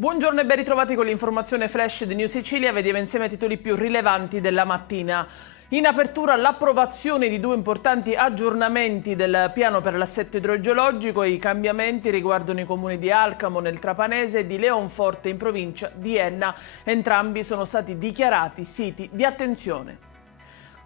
Buongiorno e ben ritrovati con l'informazione flash di New Sicilia. Vediamo insieme i titoli più rilevanti della mattina. In apertura l'approvazione di due importanti aggiornamenti del piano per l'assetto idrogeologico. I cambiamenti riguardano i comuni di Alcamo nel Trapanese e di Leonforte in provincia di Enna. Entrambi sono stati dichiarati siti di attenzione.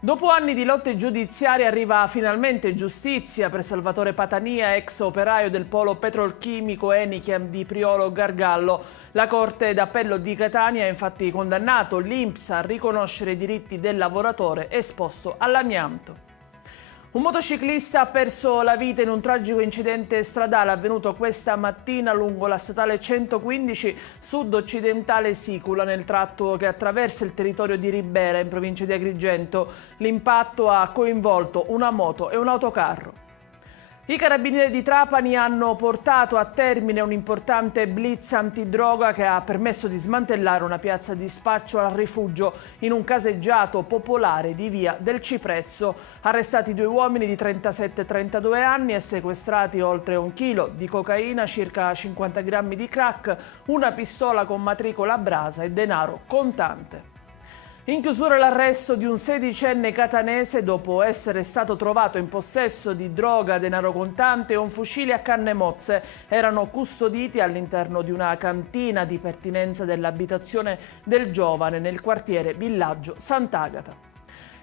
Dopo anni di lotte giudiziarie arriva finalmente giustizia per Salvatore Patania, ex operaio del polo petrolchimico Enichem di Priolo Gargallo. La Corte d'Appello di Catania ha infatti condannato l'INPS a riconoscere i diritti del lavoratore esposto all'amianto. Un motociclista ha perso la vita in un tragico incidente stradale avvenuto questa mattina lungo la statale 115 sud-occidentale Sicula, nel tratto che attraversa il territorio di Ribera in provincia di Agrigento. L'impatto ha coinvolto una moto e un autocarro. I carabinieri di Trapani hanno portato a termine un importante blitz antidroga che ha permesso di smantellare una piazza di spaccio al rifugio in un caseggiato popolare di via del Cipresso. Arrestati due uomini di 37 e 32 anni e sequestrati oltre 1 chilo di cocaina, circa 50 grammi di crack, una pistola con matricola a brasa e denaro contante. In chiusura l'arresto di un 16enne catanese dopo essere stato trovato in possesso di droga, denaro contante e un fucile a canne mozze. Erano custoditi all'interno di una cantina di pertinenza dell'abitazione del giovane nel quartiere Villaggio Sant'Agata.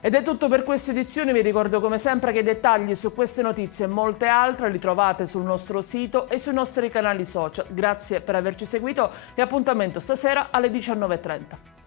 Ed è tutto per questa edizione. Vi ricordo come sempre che i dettagli su queste notizie e molte altre li trovate sul nostro sito e sui nostri canali social. Grazie per averci seguito e appuntamento stasera alle 19:30.